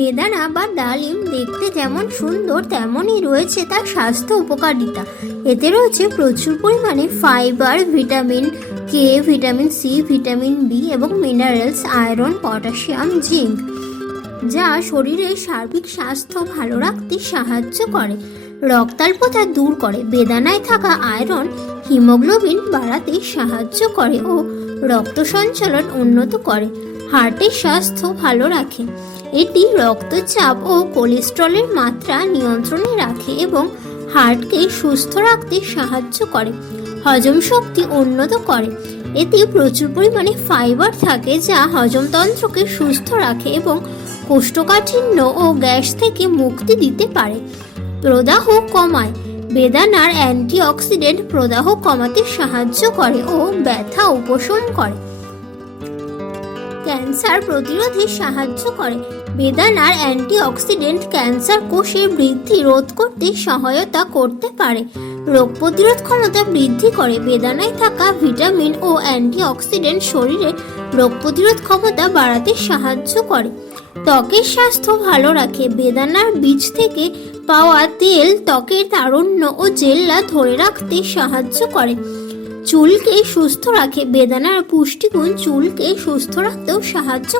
বেদানা বা ডালিম দেখতে যেমন সুন্দর, তেমনই রয়েছে তার স্বাস্থ্য উপকারিতা। এতে রয়েছে প্রচুর পরিমাণে fibre vitamin K vitamin C vitamin B এবং মিনারেলস আয়রন পটাশিয়াম জিঙ্ক যা শরীরের সার্বিক স্বাস্থ্য ভালো রাখতে সাহায্য করে। রক্তাল্পতা দূর করে। বেদানায় থাকা আয়রন হিমোগ্লোবিন বাড়াতে সাহায্য করে ও রক্ত সঞ্চালন উন্নত করে। হার্টের স্বাস্থ্য ভালো রাখে। এটি রক্তচাপ ও কোলেস্ট্রলের মাত্রা নিয়ন্ত্রণে রাখে এবং হার্টকে সুস্থ রাখতে সাহায্য করে, হজম শক্তি উন্নত করে। এতে প্রচুর পরিমাণে ফাইবার থাকে যা হজমতন্ত্রকে সুস্থ রাখে এবং কোষ্ঠকাঠিন্য ও গ্যাস থেকে মুক্তি দিতে পারে। প্রদাহ কমায়, বেদানার অ্যান্টিঅক্সিডেন্ট প্রদাহ কমাতে সাহায্য করে ও ব্যথা উপশম করে। ক্যান্সার প্রতিরোধে সাহায্য করে। বেদানার অ্যান্টিঅক্সিডেন্ট ক্যান্সার কোষের বৃদ্ধি রোধ করতে সহায়তা করতে পারে। রোগ প্রতিরোধ ক্ষমতা বৃদ্ধি করে। বেদানায় থাকা ভিটামিন ও অ্যান্টিঅক্সিডেন্ট শরীরে রোগ প্রতিরোধ ক্ষমতা বাড়াতে সাহায্য করে। ত্বকের স্বাস্থ্য ভালো রাখে। বেদানার বীজ থেকে পাওয়া তেল ত্বকের তারুণ্য ও জেল্লা ধরে রাখতে সাহায্য করে। চুলকে সুস্থ রাখে। বেদানার পুষ্টিগুণ চুলকে সুস্থ রাখতেও সাহায্য